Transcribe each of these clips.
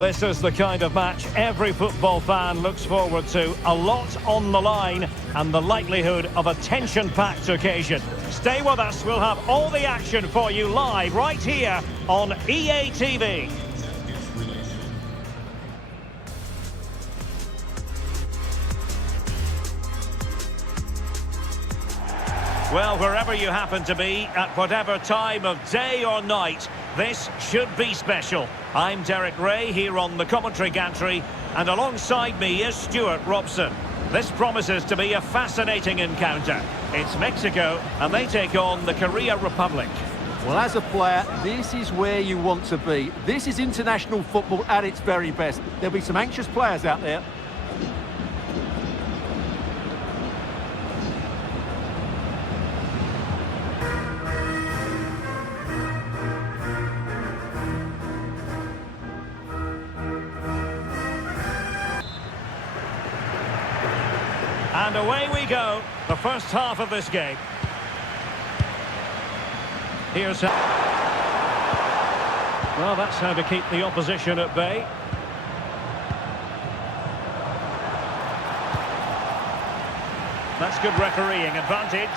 This is the kind of match every football fan looks forward to. A lot on the line and the likelihood of a tension-packed occasion. Stay with us, we'll have all the action for you live right here on EA TV. Well, wherever you happen to be, at whatever time of day or night, this should be special. I'm Derek Ray here on the commentary gantry, and alongside me is Stuart Robson. This promises to be a fascinating encounter. It's Mexico, and they take on the Korea Republic. Well, as a player, this is where you want to be. This is international football at its very best. There'll be some anxious players out there. And away we go, the first half of this game. Here's how... Well, that's how to keep the opposition at bay. That's good refereeing advantage.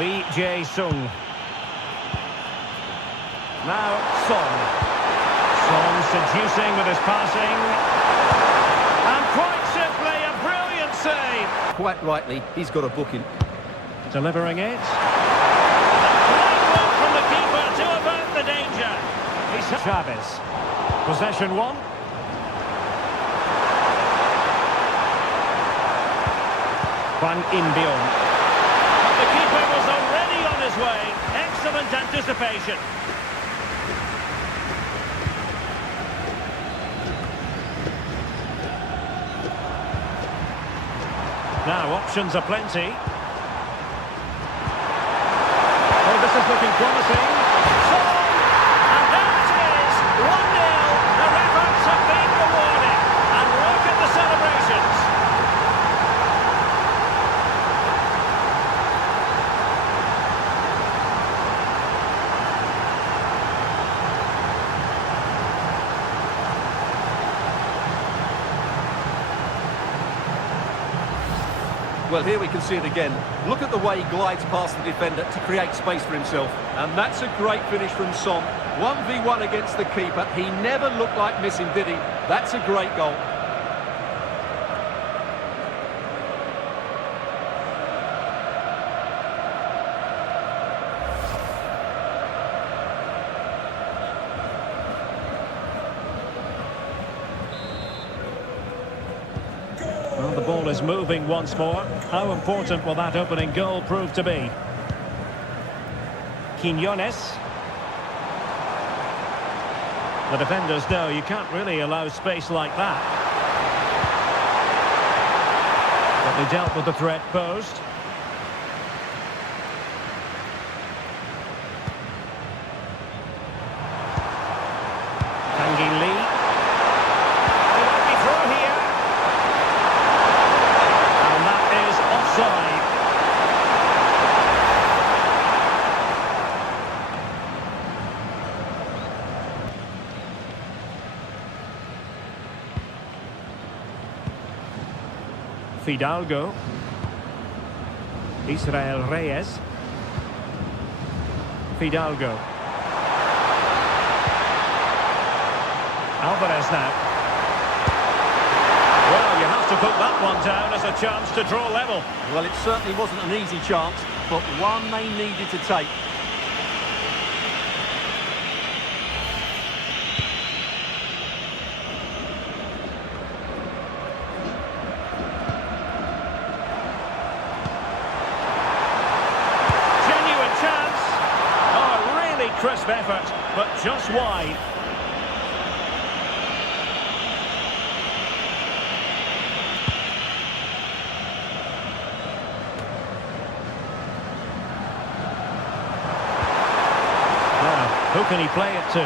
Lee Jae-sung. Now, Son. Son seducing with his passing. And quite simply, a brilliant save. Quite rightly, he's got a booking. Delivering it. A great work from the keeper to avert the danger. He's Chavez. Possession one. Hwang In-beom. But the keeper was already on his way. Excellent anticipation. Now, options are plenty. Oh, this is looking promising. And there it is, 1-0. Their efforts have been rewarded. And look at the celebrations. Well, here we can see it again. Look at the way he glides past the defender to create space for himself. And that's a great finish from Son. 1v1 against the keeper. He never looked like missing, did he? That's a great goal. Well, the ball is moving once more. How important will that opening goal prove to be? Quiñones. The defenders know you can't really allow space like that. But they dealt with the threat posed. Kangin Lee. They might be through here. And that is offside. Fidalgo. Israel Reyes. Fidalgo. Alvarez now. Well, you have to put that one down as a chance to draw level. Well, it certainly wasn't an easy chance, but one they needed to take. Crisp effort, but just wide. Now, who can he play it to?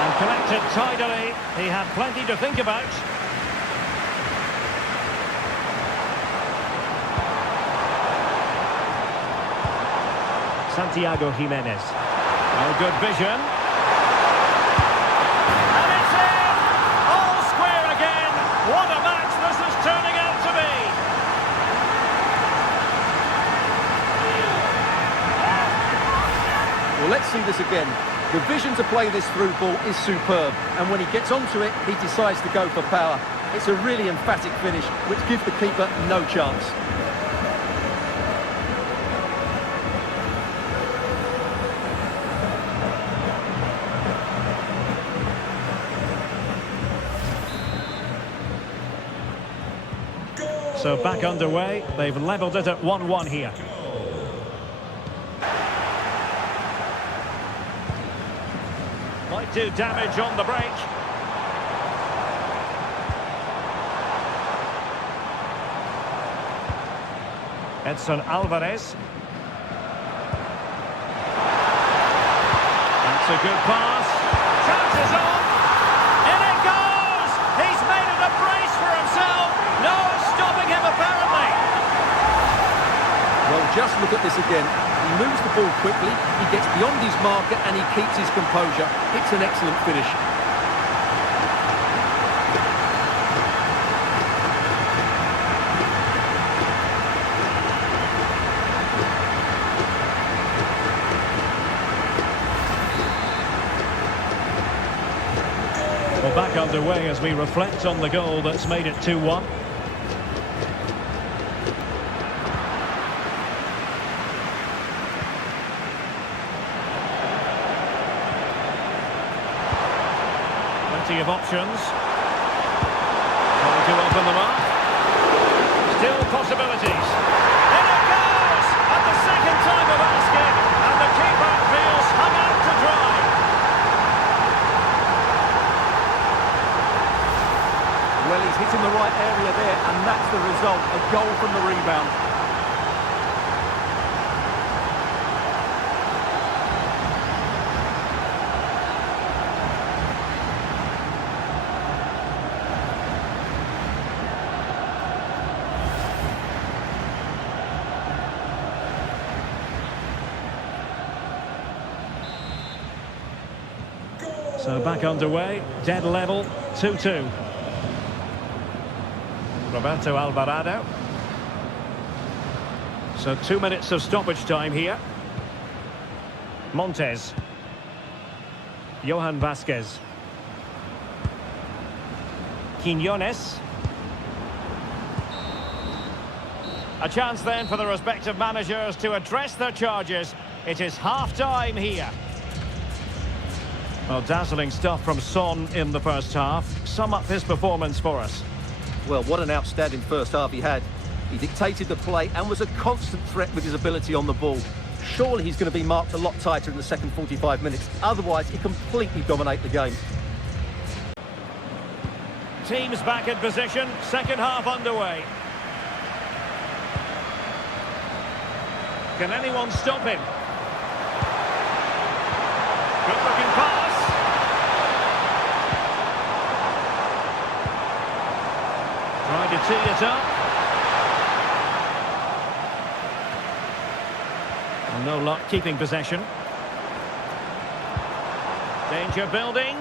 And collected tidily. He had plenty to think about. Santiago Jimenez. Oh, good vision. And it's in! All square again. What a match this is turning out to be. Well, let's see this again. The vision to play this through ball is superb, and when he gets onto it, he decides to go for power. It's a really emphatic finish, which gives the keeper no chance. So back underway. They've levelled it at 1-1 here. Might do damage on the break. Edson Alvarez. That's a good pass. Chances on. In it goes! He's made it a brace for himself. No stopping him, apparently. Well, just look at this again. He moves the ball quickly, he gets beyond his marker and he keeps his composure. It's an excellent finish. Well, back underway as we reflect on the goal that's made it 2-1. Plenty of options. Trying to open them up. Still possibilities. In it goes! At the second time of asking, and the keeper feels hung out to dry. Well, he's hitting the right area there, and that's the result, a goal from the rebound. So back underway, dead level, 2-2. Roberto Alvarado. So 2 minutes of stoppage time here. Montes. Johan Vasquez. Quiñones. A chance then for the respective managers to address their charges. It is half-time here. Well, dazzling stuff from Son in the first half. Sum up his performance for us. Well, what an outstanding first half he had. He dictated the play and was a constant threat with his ability on the ball. Surely he's going to be marked a lot tighter in the second 45 minutes. Otherwise, he completely dominate the game. Teams back in position, second half underway. Can anyone stop him? Good looking pass. Trying to tee it up. And no luck keeping possession. Danger building.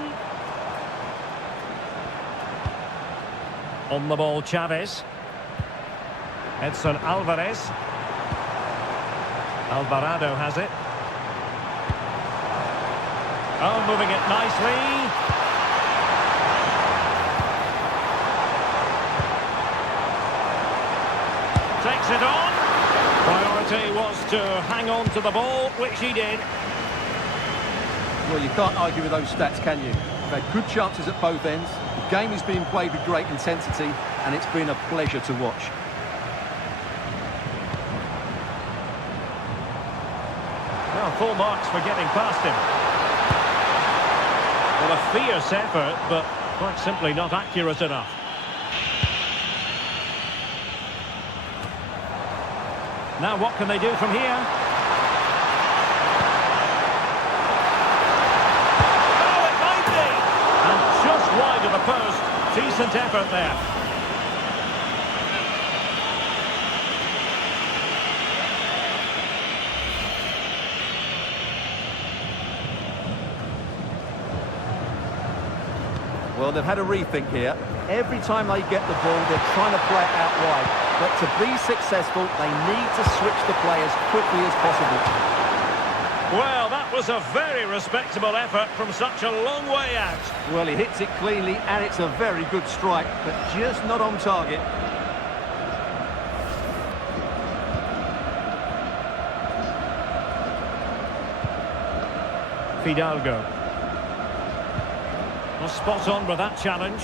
On the ball, Chavez. Edson Alvarez. Alvarado has it. Oh, moving it nicely. Takes it on. Priority was to hang on to the ball, which he did. Well, you can't argue with those stats, can you? They've had good chances at both ends. The game is being played with great intensity, and it's been a pleasure to watch. Well, full marks for getting past him. Well, a fierce effort, but quite simply not accurate enough. Now what can they do from here? Oh, it might be! And just wide of the post. Decent effort there. Well, they've had a rethink here. Every time they get the ball, they're trying to play it out wide. But to be successful, they need to switch the play as quickly as possible. Well, that was a very respectable effort from such a long way out. Well, he hits it cleanly, and it's a very good strike, but just not on target. Fidalgo. Well, spot on with that challenge.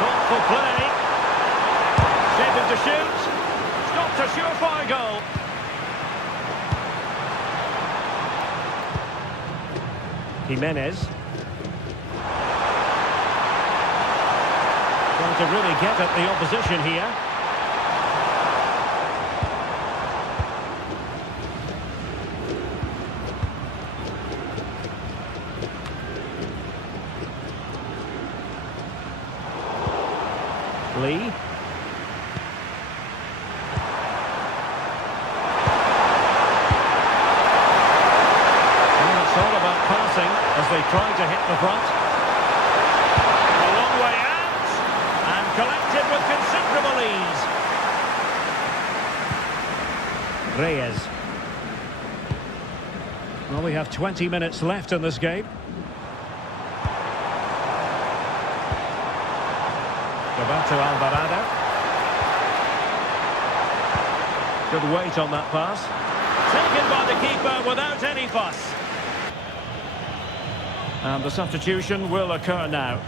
Thoughtful play. Shaping to shoot. Stopped a surefire goal. Jimenez. Trying to really get at the opposition here. Lee. And it's all about passing as they try to hit the front. A long way out and collected with considerable ease. Reyes. Well, we have 20 minutes left in this game. Roberto Alvarado. Good weight on that pass. Taken by the keeper without any fuss. And the substitution will occur now.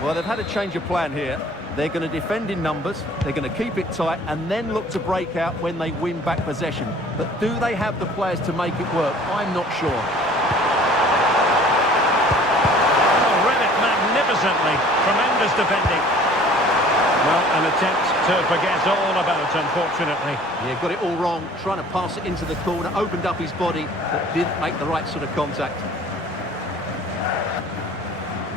Well, they've had a change of plan here. They're going to defend in numbers, they're going to keep it tight, and then look to break out when they win back possession. But do they have the players to make it work? I'm not sure. Oh, read it magnificently. Tremendous defending. Well, an attempt to forget all about, unfortunately. Yeah, got it all wrong. Trying to pass it into the corner, opened up his body, but didn't make the right sort of contact.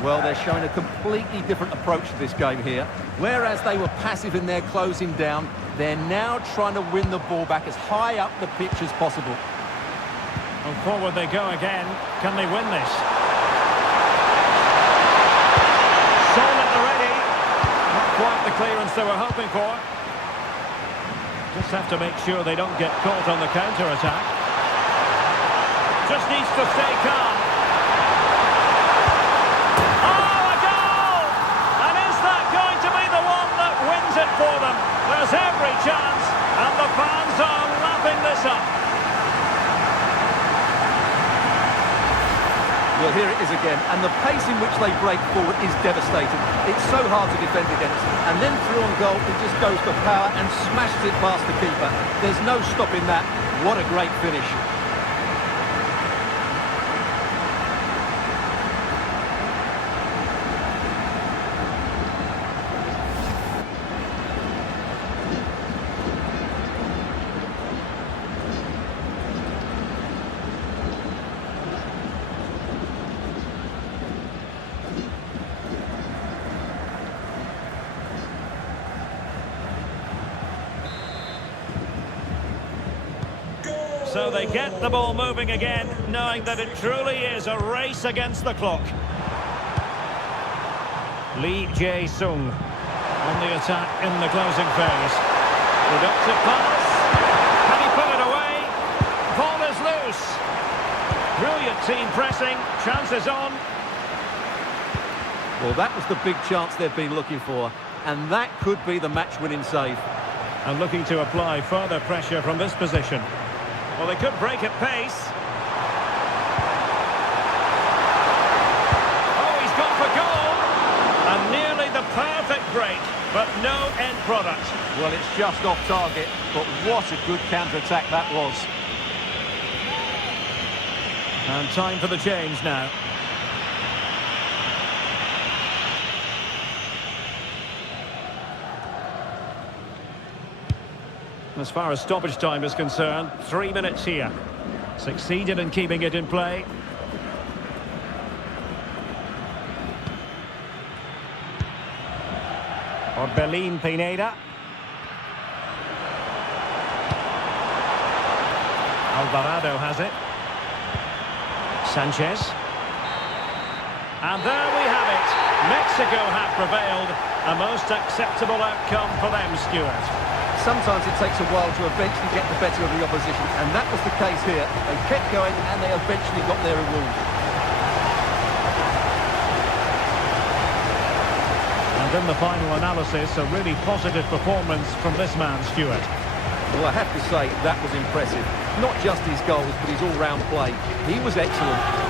Well, they're showing a completely different approach to this game here. Whereas they were passive in their closing down, they're now trying to win the ball back as high up the pitch as possible. And forward they go again. Can they win this? Son at the ready. Not quite the clearance they were hoping for. Just have to make sure they don't get caught on the counter-attack. Just needs to stay calm. For them. There's every chance, and the fans are lapping this up. Well, here it is again, and the pace in which they break forward is devastating. It's so hard to defend against. And then through on goal, it just goes for power and smashes it past the keeper. There's no stopping that. What a great finish. So they get the ball moving again, knowing that it truly is a race against the clock. Lee Jae-sung on the attack in the closing phase. Productive pass. Can he put it away? Ball is loose. Brilliant team pressing. Chances on. Well, that was the big chance they've been looking for, and that could be the match-winning save. And looking to apply further pressure from this position. Well, they could break at pace. Oh, he's gone for goal. And nearly the perfect break, but no end product. Well, it's just off target, but what a good counter-attack that was. And time for the change now. As far as stoppage time is concerned, 3 minutes here. Succeeded in keeping it in play. Or Belin Pineda. Alvarado has it. Sanchez. And there we have it. Mexico have prevailed. A most acceptable outcome for them, Stuart. Sometimes it takes a while to eventually get the better of the opposition, and that was the case here. They kept going and they eventually got their reward. And in the final analysis, a really positive performance from this man, Stuart. Well, I have to say, that was impressive. Not just his goals, but his all-round play. He was excellent.